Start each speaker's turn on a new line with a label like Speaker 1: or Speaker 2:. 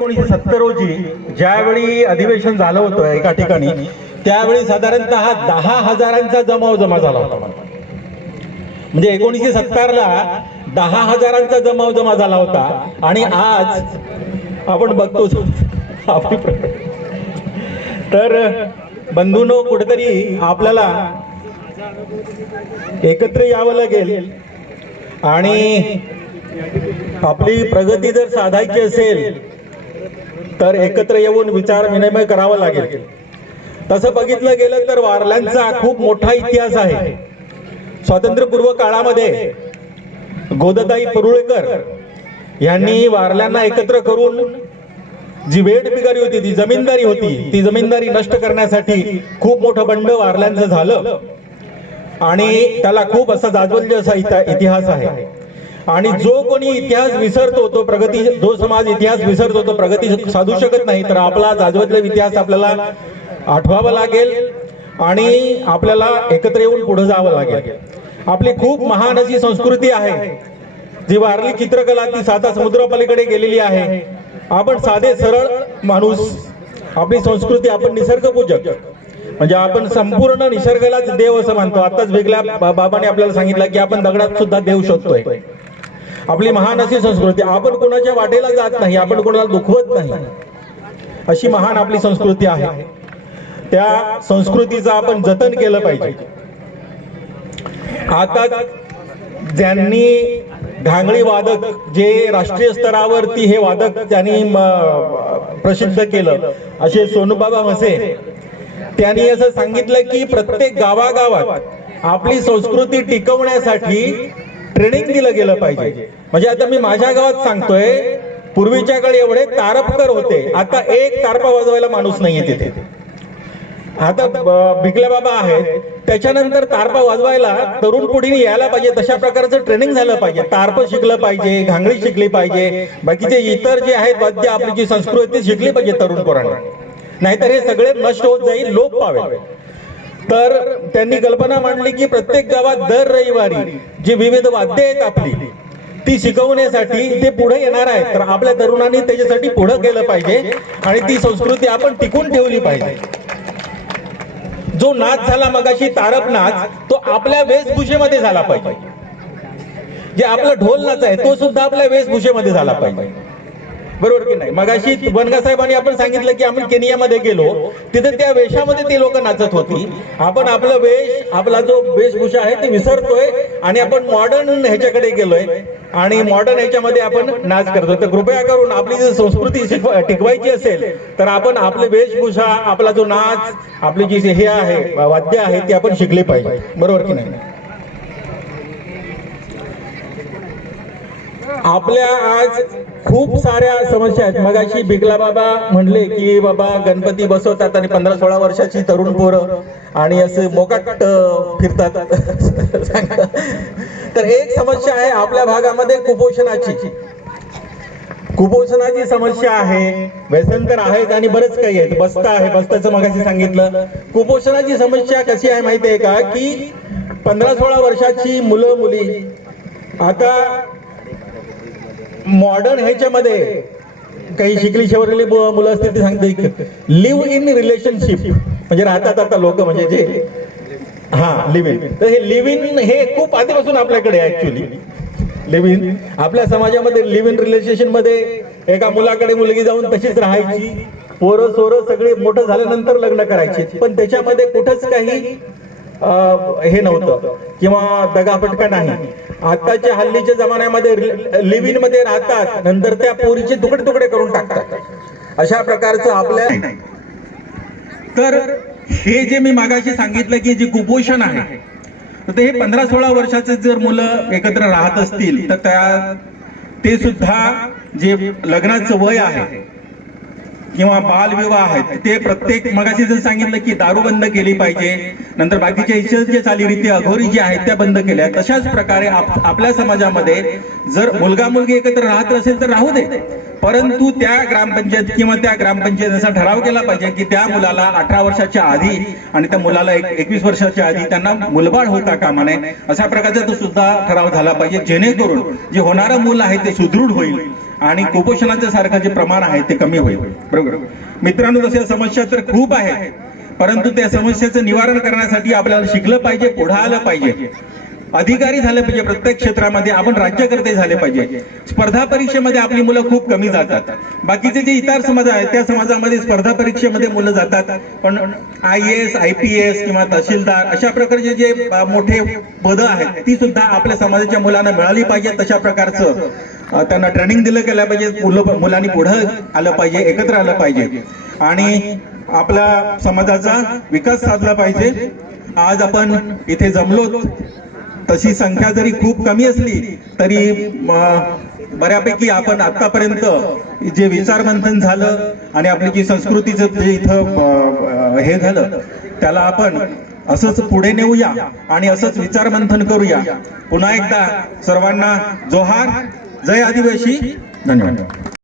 Speaker 1: एकोणीसशे सत्तर रोजी ज्यावेळी अधिवेशन झालं होतं एका ठिकाणी त्यावेळी साधारणतः दहा हजारांचा जमाव जमा झाला होता. म्हणजे एकोणीसशे सत्तरला दहा हजारांचा जमाव जमा झाला होता. आणि आज आपण बघतो तर बंधूनो कुठेतरी आपल्याला एकत्र यावं लागेल. आणि आपली प्रगती जर साधायची असेल तर एकत्र येऊन विचार विनिमय करावा लागेल. तसं बघितलं गेलं तर वारल्यांचा खूप मोठा इतिहास आहे. स्वातंत्र्यपूर्व काळामध्ये गोदताई परुळेकर यांनी वारल्यांना एकत्र करून जी वेट बिगारी होती ती जमीनदारी होती ती जमीनदारी नष्ट करण्यासाठी खूप मोठं बंड वारल्यांचं झालं. आणि त्याला खूप असा जाज्वल्य असा इति- इतिहास आहे. आणि जो कोणी इतिहास विसरतो तो प्रगती जो समाज इतिहास विसरतो तो प्रगती साधू शकत नाही. तर आपला जाजवतला इतिहास आपल्याला आठवावा लागेल आणि आपल्याला एकत्र येऊन पुढे जावं लागेल. आपली खूप महान अशी संस्कृती आहे जी वारली चित्रकला ती साता समुद्रापलीकडे गेलेली आहे. आपण साधे सरळ माणूस आपली संस्कृती आपण निसर्गपूजक. म्हणजे आपण संपूर्ण निसर्गालाच देव असं मानतो. आताच वेगळ्या बा- बाबाने आपल्याला सांगितलं की आपण दगडात सुद्धा देव शोधतोय. आपली महान अशी संस्कृती आपण कोणाच्या वाटेला जात नाही आपण कोणाला दुखवत नाही. अशी महान आपली संस्कृती आहे. त्या संस्कृतीचं आपण जतन केलं पाहिजे. आता ज्यांनी घांगडी वादक जे राष्ट्रीय स्तरावरती हे वादक त्यांनी प्रसिद्ध केलं असे सोनूबाबा म्हसे त्यांनी असं सांगितलं की प्रत्येक गावागावात आपली संस्कृती टिकवण्यासाठी ट्रेनिंग दिलं गेलं पाहिजे. म्हणजे आता मी माझ्या गावात सांगतोय पूर्वीच्या काळी एवढे तारपकर होते. आता एक तारपा वाजवायला माणूस नाहीये तिथे. आता भिकल्या बाबा आहेत. त्याच्यानंतर तारपा वाजवायला तरुण पिढीने यायला पाहिजे तशा प्रकारचं ट्रेनिंग झालं पाहिजे. तारप शिकलं पाहिजे घांगडी शिकली पाहिजे. बाकीचे इतर जे आहेत वाद्य आपली जी संस्कृती ती शिकली पाहिजे तरुण पोरांना. नाहीतर हे सगळे नष्ट होत जाईल लोप पावेल. तर त्यांनी कल्पना मांडली की प्रत्येक गावात दर रविवारी जी विविध वाद्य आहेत आपली ती शिकवण्यासाठी ते पुढे येणार आहेत. तर आपल्या तरुणांनी त्याच्यासाठी पुढे केलं पाहिजे आणि ती संस्कृती आपण टिकून ठेवली पाहिजे. जो नाच झाला मगाशी तारप नाच तो आपल्या वेशभूषेमध्ये झाला पाहिजे. जे आपला ढोल नाच आहे तो सुद्धा आपल्या वेशभूषेमध्ये झाला पाहिजे. बरोबर की नाही? मगाशी बनगा साहेबांनी आपण सांगितलं की आम्ही केनियामध्ये गेलो तिथे त्या वेशामध्ये ती लोक नाचत होती. आपण आपलं वेश आपला जो वेशभूषा आहे ते विसरतोय आणि आपण मॉडर्न ह्याच्याकडे गेलोय. आणि मॉडर्न ह्याच्यामध्ये आपण नाच करतो तर कृपया करून आपली जर संस्कृती टिकवायची असेल तर आपण आपली वेशभूषा आपला जो नाच आपली जी हे आहे वाद्य आहे ती आपण शिकले पाहिजे. बरोबर की नाही? आपल्या आज खूप साऱ्या समस्या आहेत. मगाशी बिगला बाबा म्हणले की बाबा गणपती बसवतात आणि पंधरा सोळा वर्षाची तरुण पोरं आणि असे मोकाट फिरतात. तर एक समस्या आहे आपल्या भागामध्ये कुपोषणाची. कुपोषणाची समस्या आहे. व्यसन तर आहेत आणि बरंच काही आहेत. बस्ता आहे. बस्त्याचं मगाशी सांगितलं. कुपोषणाची समस्या कशी आहे माहिती आहे का? की पंधरा सोळा वर्षाची मुलं मुली आता मॉडर्न ह्याच्यामध्ये काही शिकली शेवरलेली मुलं असतील ते सांगते लिव्ह इन रिलेशनशिप म्हणजे राहतात आता लोक म्हणजे जे हा लिव्ह इन तर हे लिव्ह इन हे खूप आधीपासून आपल्याकडे ऍक्च्युली लिव्ह इन आपल्या समाजामध्ये लिव्ह इन रिलेशनशिपमध्ये एका मुलाकडे मुलगी जाऊन तशीच राहायची. पोरं सोरं सगळे मोठं झाल्यानंतर लग्न करायची. पण त्याच्यामध्ये कुठंच काही हे नव्हतं. किंवा दगापटका नाही. आताच्या हल्लीच्या जमान्यामध्ये लिव्हिनमध्ये राहतात. नंतर त्या पोरीचे तुकडे तुकडे करून टाकतात. अशा प्रकारचं आपल्या तर हे जे मी मागाशी सांगितलं की जे कुपोषण आहे तर ते हे पंधरा सोळा वर्षाचे जर मुलं एकत्र राहत असतील तर त्या ते सुद्धा जे लग्नाचं वय आहे किंवा बालविवाह आहेत ते प्रत्येक मगाशी जर सांगितलं की दारू बंद केली पाहिजे नंतर बाकीच्या इतर जे चालीरीती अघोरी जे आहेत त्या बंद केल्या तशाच प्रकारे आपल्या समाजामध्ये जर मुलगा मुलगी एकत्र राहत असेल तर राहू दे. परंतु त्या ग्रामपंचायत किंवा त्या ग्रामपंचायतीचा ठराव केला पाहिजे की त्या मुलाला अठरा वर्षाच्या आधी आणि त्या मुलाला एक एकवीस वर्षाच्या आधी त्यांना मुलबाळ होता कामा नये अशा प्रकारचा तो सुद्धा ठराव झाला पाहिजे जेणेकरून जे होणारं मूल आहे ते सुदृढ होईल. आणि कुपोषणाचं सारखं जे प्रमाण आहे ते कमी होईल. बरोबर? मित्रांनो तशा समस्या तर खूप आहेत परंतु त्या समस्येचं निवारण करण्यासाठी आपल्याला शिकलं पाहिजे पुढं आलं पाहिजे. अधिकारी झाले पाहिजे प्रत्येक क्षेत्रामध्ये आपण राज्यकर्ते झाले पाहिजे. स्पर्धा परीक्षेमध्ये आपली मुलं खूप कमी जातात. बाकीचे जे इतर समाज आहेत त्या समाजामध्ये स्पर्धा परीक्षेमध्ये मुलं जातात. पण I S I P S किंवा तहसीलदार अशा प्रकारचे जे मोठे पदं आहेत ती सुद्धा आपल्या समाजाच्या मुलांना मिळाली पाहिजे तशा प्रकारचं. त्यांना ट्रेनिंग दिलं गेलं पाहिजे मुलं मुलांनी पुढं आलं पाहिजे एकत्र आलं पाहिजे. आणि आपला समाजाचा विकास साधला पाहिजे. आज आपण इथे जमलोत. तशी संख्या जरी खूप कमी असली तरी बऱ्यापैकी आपण आतापर्यंत जे विचारमंथन झालं आणि आपली जी संस्कृतीचं जे इथं हे झालं त्याला आपण असंच पुढे नेऊया आणि असंच विचारमंथन करूया. पुन्हा एकदा सर्वांना जोहार जय आदिवासी. धन्यवाद.